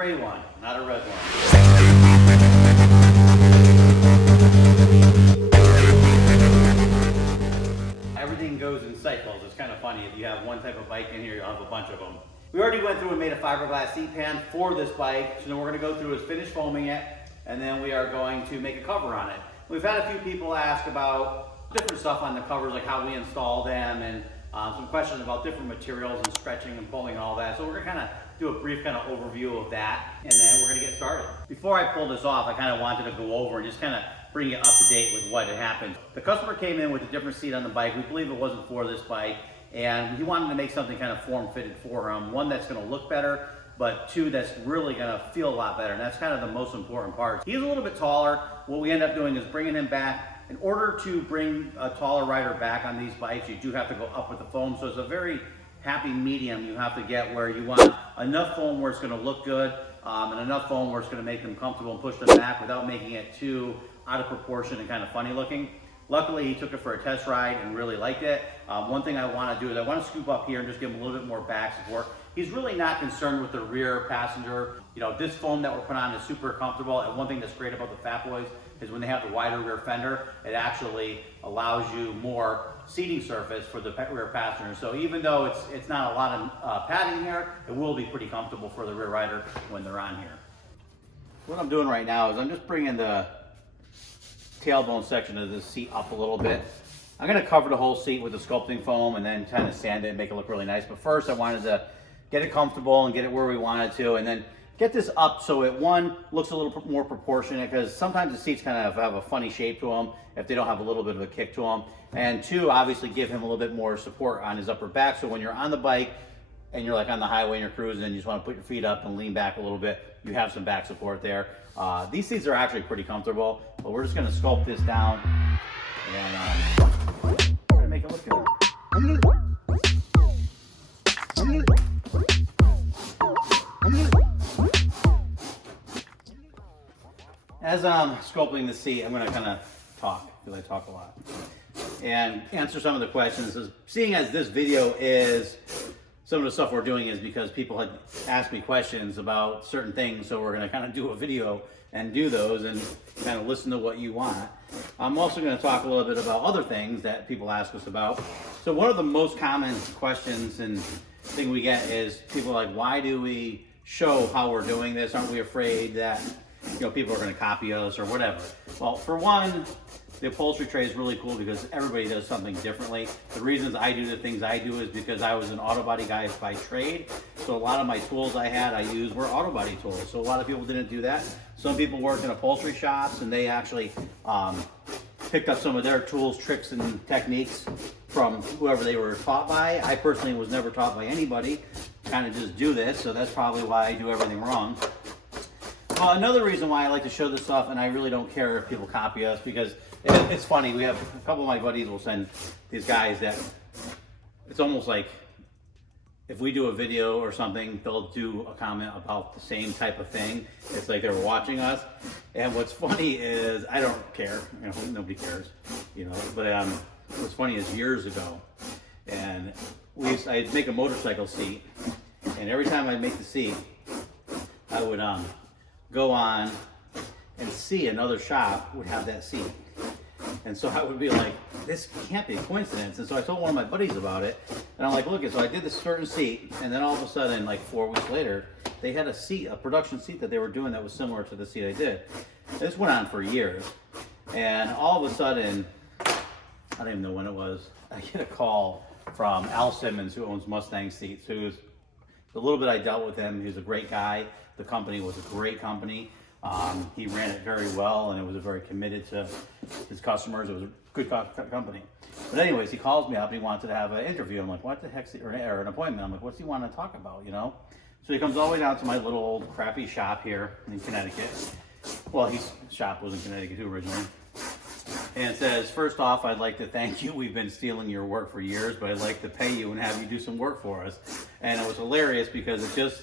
gray one, not a red one. Everything goes in cycles. It's kind of funny. If you have one type of bike in here, you'll have a bunch of them. We already went through and made a fiberglass seat pan for this bike. So then we're going to go through is finish foaming it, and then we are going to make a cover on it. We've had a few people ask about different stuff on the covers, like how we install them, and some questions about different materials and stretching and pulling and all that. So we're going to kind of do a brief kind of overview of that, and then we're going to get started. Before I pull this off, I kind of wanted to go over and just kind of bring you up to date with what had happened. The customer came in with a different seat on the bike. We believe it wasn't for this bike, and he wanted to make something kind of form-fitted for him. One that's going to look better, but two that's really going to feel a lot better, and that's kind of the most important part. He's a little bit taller. What we end up doing is bringing him back. In order to bring a taller rider back on these bikes, you do have to go up with the foam, so it's a very happy medium you have to get, where you want enough foam where it's going to look good, and enough foam where it's going to make them comfortable and push them back without making it too out of proportion and kind of funny looking. Luckily, he took it for a test ride and really liked it. One thing I want to do is I want to scoop up here and just give him a little bit more back support. He's really not concerned with the rear passenger. You know, this foam that we're putting on is super comfortable, and one thing that's great about the Fat Boys is when they have the wider rear fender, it actually allows you more seating surface for the rear passenger. So even though it's not a lot of padding here, it will be pretty comfortable for the rear rider when they're on here. What I'm doing right now is I'm just bringing the tailbone section of the seat up a little bit. I'm going to cover the whole seat with the sculpting foam and then kind of sand it and make it look really nice. But first I wanted to get it comfortable and get it where we wanted to, and then get this up so it, one, looks a little more proportionate, because sometimes the seats kind of have a funny shape to them if they don't have a little bit of a kick to them. And two, obviously give him a little bit more support on his upper back, so when you're on the bike and you're like on the highway and you're cruising and you just want to put your feet up and lean back a little bit, you have some back support there. These seats are actually pretty comfortable, but we're just going to sculpt this down and we're going to make it look good. As I'm sculpting the seat, I'm going to kind of talk, because I talk a lot, and answer some of the questions. Seeing as this video is, some of the stuff we're doing is because people had asked me questions about certain things, so we're going to kind of do a video and do those and kind of listen to what you want. I'm also going to talk a little bit about other things that people ask us about. So one of the most common questions and thing we get is people like, why do we show how we're doing this? Aren't we afraid that, you know, people are going to copy us or whatever? Well, for one, the upholstery tray is really cool because everybody does something differently. The reasons I do the things I do is because I was an auto body guy by trade. So a lot of my tools I used were auto body tools. So a lot of people didn't do that. Some people work in upholstery shops and they actually picked up some of their tools, tricks, and techniques from whoever they were taught by. I personally was never taught by anybody. Kind of just do this, so that's probably why I do everything wrong. Another reason why I like to show this stuff, and I really don't care if people copy us, because it's funny. We have a couple of my buddies will send these guys that it's almost like if we do a video or something, they'll do a comment about the same type of thing. It's like they're watching us. And what's funny is I don't care. You know, nobody cares. You know. But what's funny is years ago, and I'd make a motorcycle seat, and every time I make the seat, I would go on and see another shop would have that seat. And so I would be like, this can't be a coincidence. And so I told one of my buddies about it, and I'm like, look, so I did this certain seat, and then all of a sudden, like 4 weeks later, they had a production seat that they were doing that was similar to the seat I did. This went on for years, and all of a sudden, I don't even know when it was, I get a call from Al Simmons, who owns Mustang Seats, who's a little bit I dealt with him. He was a great guy. The company was a great company. He ran it very well, and it was very committed to his customers. It was a good company. But anyways, he calls me up and he wanted to have an interview. I'm like, what the heck's or an appointment? I'm like, what's he want to talk about, you know? So he comes all the way down to my little old crappy shop here in Connecticut. Well, his shop was in Connecticut too originally. And says, first off, I'd like to thank you. We've been stealing your work for years, but I'd like to pay you and have you do some work for us. And it was hilarious because it just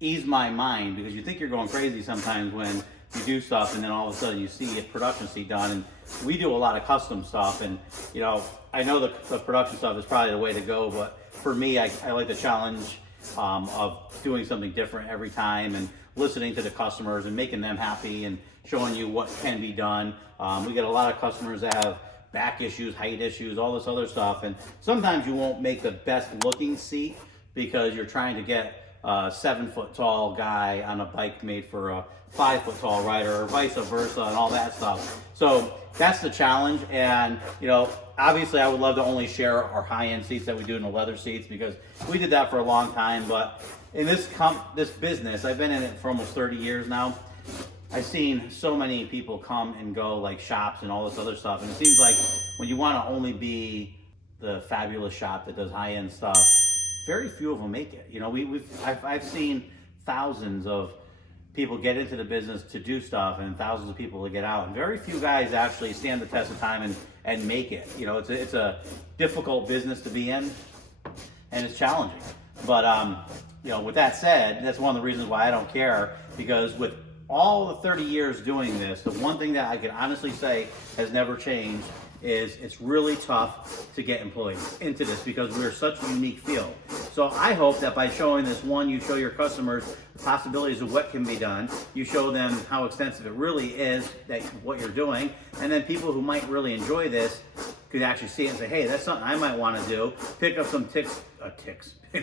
eased my mind, because you think you're going crazy sometimes when you do stuff and then all of a sudden you see a production seat done. And we do a lot of custom stuff, and you know, I know the production stuff is probably the way to go, but for me, I like the challenge of doing something different every time. And listening to the customers and making them happy and showing you what can be done. We get a lot of customers that have back issues, height issues, all this other stuff. And sometimes you won't make the best looking seat because you're trying to get a 7-foot tall guy on a bike made for a 5-foot tall rider, or vice versa, and all that stuff. So that's the challenge. And you know, obviously I would love to only share our high-end seats that we do in the leather seats, because we did that for a long time. But in this business, I've been in it for almost 30 years now. I've seen so many people come and go, like shops and all this other stuff. And it seems like when you want to only be the fabulous shop that does high-end stuff, very few of them make it. You know, I've seen thousands of people get into the business to do stuff, and thousands of people to get out, and very few guys actually stand the test of time and make it. You know, it's a difficult business to be in, and it's challenging. But you know, with that said, that's one of the reasons why I don't care, because with all the 30 years doing this, the one thing that I can honestly say has never changed is it's really tough to get employees into this, because we're such a unique field. So I hope that by showing this, one, you show your customers the possibilities of what can be done. You show them how extensive it really is, that what you're doing. And then people who might really enjoy this could actually see it and say, hey, that's something I might want to do. Pick up some ticks.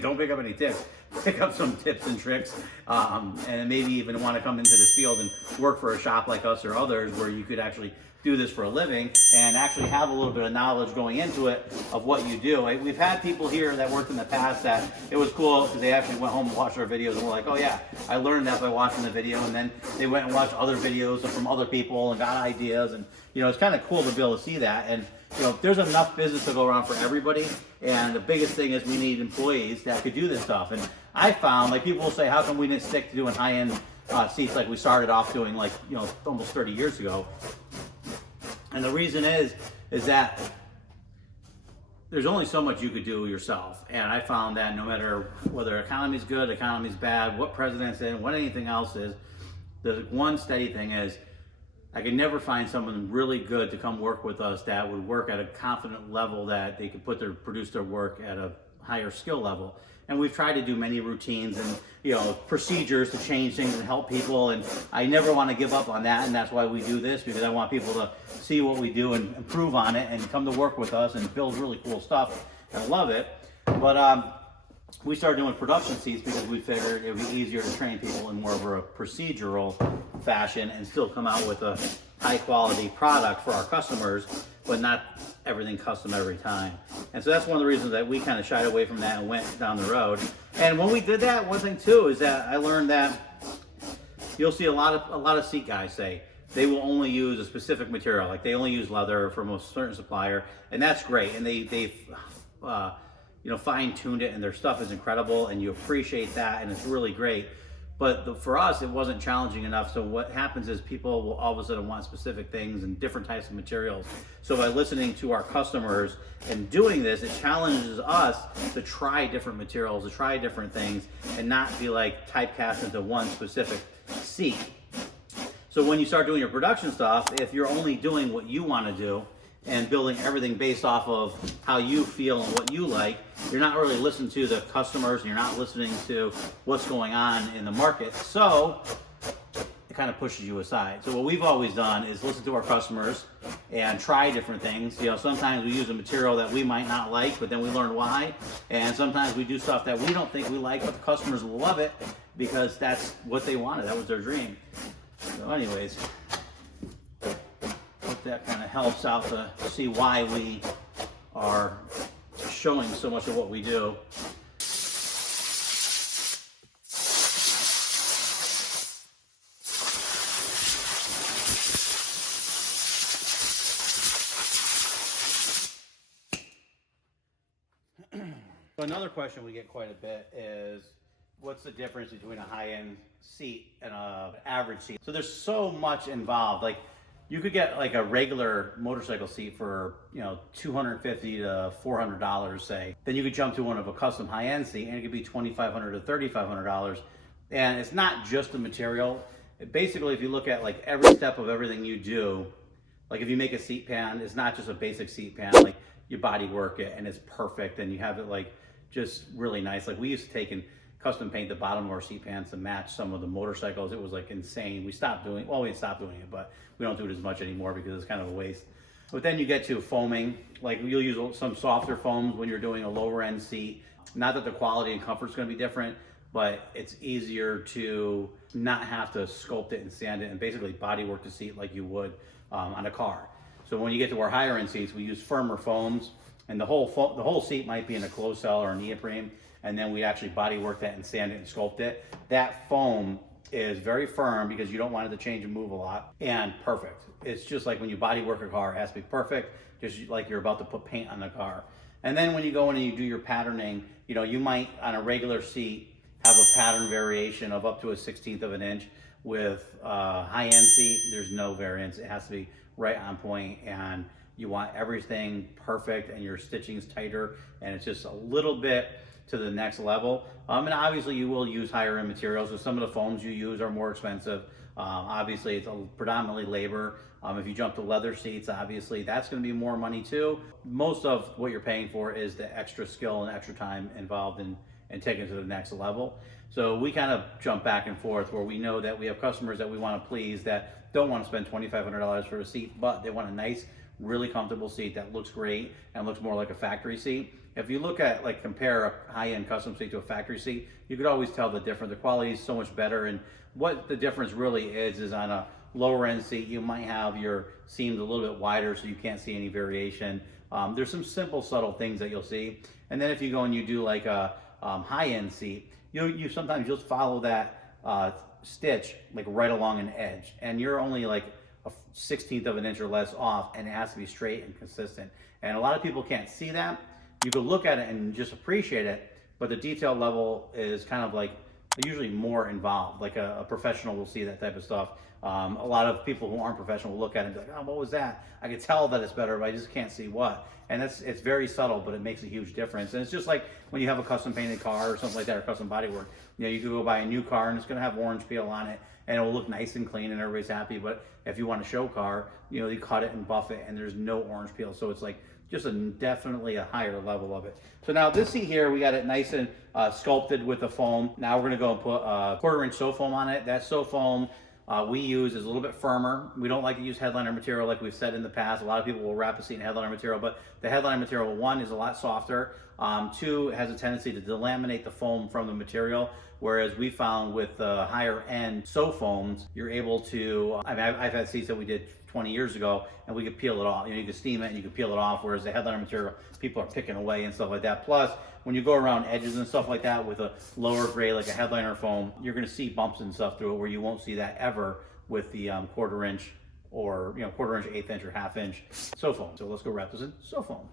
Don't pick up any tips. Pick up some tips and tricks, and maybe even want to come into this field and work for a shop like us or others, where you could actually do this for a living and actually have a little bit of knowledge going into it of what you do. We've had people here that worked in the past that it was cool because they actually went home and watched our videos and were like, oh yeah, I learned that by watching the video. And then they went and watched other videos from other people and got ideas. And you know, it's kind of cool to be able to see that. And you know, there's enough business to go around for everybody. And the biggest thing is we need employees that could do this stuff. And I found, like, people will say, how come we didn't stick to doing high-end seats like we started off doing, like, you know, almost 30 years ago? And the reason is that there's only so much you could do yourself. And I found that no matter whether economy's good, economy's bad, what president's in, what anything else is, the one steady thing is I could never find someone really good to come work with us that would work at a confident level that they could produce their work at a higher skill level. And we've tried to do many routines and, you know, procedures to change things and help people. And I never want to give up on that. And that's why we do this, because I want people to see what we do and improve on it and come to work with us and build really cool stuff. I love it. But we started doing production seats because we figured it would be easier to train people in more of a procedural fashion and still come out with a high quality product for our customers, but not everything custom every time. And so that's one of the reasons that we kind of shied away from that and went down the road. And when we did that, one thing too is that I learned that you'll see a lot of seat guys say they will only use a specific material, like they only use leather from a certain supplier, and that's great. And they've you know, fine-tuned it, and their stuff is incredible, and you appreciate that, and it's really great. But for us, it wasn't challenging enough. So what happens is people will all of a sudden want specific things and different types of materials. So by listening to our customers and doing this, it challenges us to try different materials, to try different things, and not be like typecast into one specific seat. So when you start doing your production stuff, if you're only doing what you want to do and building everything based off of how you feel and what you like, you're not really listening to the customers, and you're not listening to what's going on in the market. So it kind of pushes you aside. So what we've always done is listen to our customers and try different things. You know, sometimes we use a material that we might not like, but then we learn why. And sometimes we do stuff that we don't think we like, but the customers will love it because that's what they wanted. That was their dream. So anyways, hope that kind of helps out to see why we are showing so much of what we do. So another question we get quite a bit is, what's the difference between a high-end seat and an average seat? So there's so much involved. Like, you could get like a regular motorcycle seat for, you know, $250 to $400, say. Then you could jump to one of a custom high-end seat, and it could be $2,500 to $3,500. And it's not just the material. Basically, if you look at like every step of everything you do, like if you make a seat pan, it's not just a basic seat pan. Like, you body work it and it's perfect, and you have it like just really nice. Like, we used to take and custom paint the bottom of our seat pans to match some of the motorcycles. It was like insane. We stopped doing, well, we stopped doing it, but we don't do it as much anymore because it's kind of a waste. But then you get to foaming, like you'll use some softer foams when you're doing a lower end seat. Not that the quality and comfort is going to be different, but it's easier to not have to sculpt it and sand it and basically bodywork the seat like you would on a car. So when you get to our higher end seats, we use firmer foams, and the whole seat might be in a closed cell or a neoprene, and then we actually bodywork that and sand it and sculpt it. That foam is very firm because you don't want it to change and move a lot, and perfect. It's just like when you bodywork a car, it has to be perfect, just like you're about to put paint on the car. And then when you go in and you do your patterning, you know, you might on a regular seat have a pattern variation of up to a 1/16 of an inch. With high-end seat, there's no variance. It has to be right on point, and you want everything perfect, and your stitching's tighter, and it's just a little bit to the next level. And obviously you will use higher end materials, so some of the foams you use are more expensive. Obviously it's predominantly labor. If you jump to leather seats, obviously that's going to be more money too. Most of what you're paying for is the extra skill and extra time involved in taking it to the next level. So we kind of jump back and forth where we know that we have customers that we want to please that don't want to spend $2,500 for a seat, but they want a nice, really comfortable seat that looks great and looks more like a factory seat. If you look at, like, compare a high-end custom seat to a factory seat, you could always tell the difference. The quality is so much better, and what the difference really is on a lower end seat, you might have your seams a little bit wider so you can't see any variation. There's some simple, subtle things that you'll see. And then if you go and you do like a high-end seat, you sometimes you'll follow that stitch like right along an edge, and you're only like a 1/16 of an inch or less off, and it has to be straight and consistent. And a lot of people can't see that. You could look at it and just appreciate it, but the detail level is kind of like usually more involved. Like a professional will see that type of stuff. A lot of people who aren't professional will look at it and be like, oh, what was that? I can tell that it's better, but I just can't see what. And it's very subtle, but it makes a huge difference. And it's just like when you have a custom painted car or something like that, or custom bodywork. You know, you could go buy a new car and it's going to have orange peel on it, and it will look nice and clean and everybody's happy. But if you want a show car, you know, you cut it and buff it and there's no orange peel. So it's like just definitely a higher level of it. So now this seat here, we got it nice and sculpted with the foam. Now we're gonna go and put a 1/4 inch sew foam on it. That sew foam we use is a little bit firmer. We don't like to use headliner material like we've said in the past. A lot of people will wrap a seat in headliner material, but the headliner material, one, is a lot softer. Two, it has a tendency to delaminate the foam from the material, whereas we found with the higher end sew foams, you're able to, I mean, I've had seats that we did 20 years ago and we could peel it off. You know, you could steam it and you could peel it off, whereas the headliner material, people are picking away and stuff like that. Plus, when you go around edges and stuff like that with a lower grade, like a headliner foam, you're gonna see bumps and stuff through it where you won't see that ever with the 1/4 inch or, you know, 1/4 inch, 1/8 inch, or 1/2 inch sew foam. So let's go wrap this in sew foam.